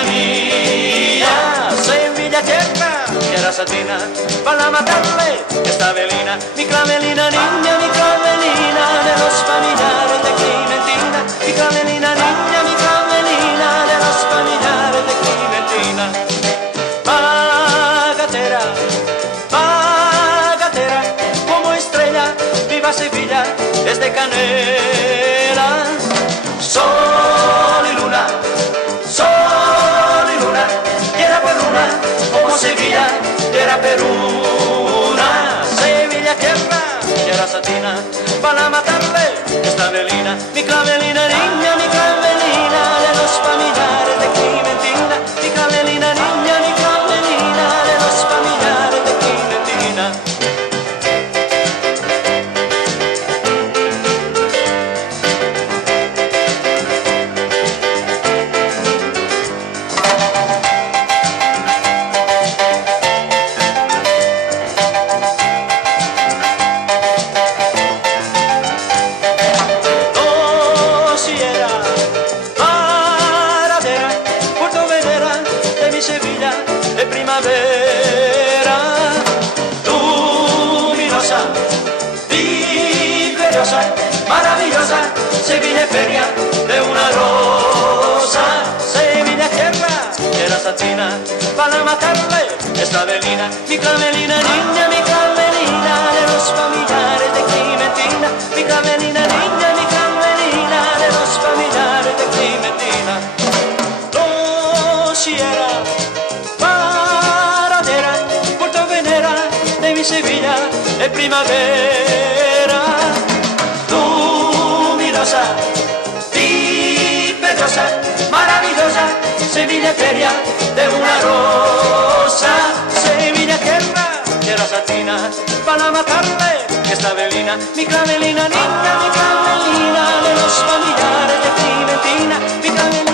Clavelina mía, Sevilla tierra, tierra satina, para matarle esta velina. Mi Clavelina niña, mi Clavelina de los familiares de Clementina. Mi Clavelina niña, mi Clavelina de los familiares de Clementina. Bagatera, bagatera, como estrella, viva Sevilla, desde Canela. Sol y luna, sol y luna, tierra peruna, como Sevilla, tierra peruna. Sevilla tierra, tierra satina, para matarle esta velina. Mi Clavelina niña, mi Clavelina de los familiares de Clementina. Mi Clavelina niña, mi Clavelina de los familiares de Clementina. Sevilla de primavera, luminosa, victoriosa, maravillosa, Sevilla feria de una rosa. Sevilla tierra, tierra satina, para matarle esta velina. Mi Clavelina niña, mi Clavelina de los familiares de Clementina. Mi Clavelina niña, mi Clavelina de los familiares de Clementina. Rociera, paradera, Puerto Venera de mi Sevilla de primavera. Luminosa, impetuosa, maravillosa, Sevilla feria de una rosa. Sevilla tierra, tierra satina, para matarle esta velina. Mi Clavelina niña, mi Clavelina de los familiares de Clementina. Mi Clavelina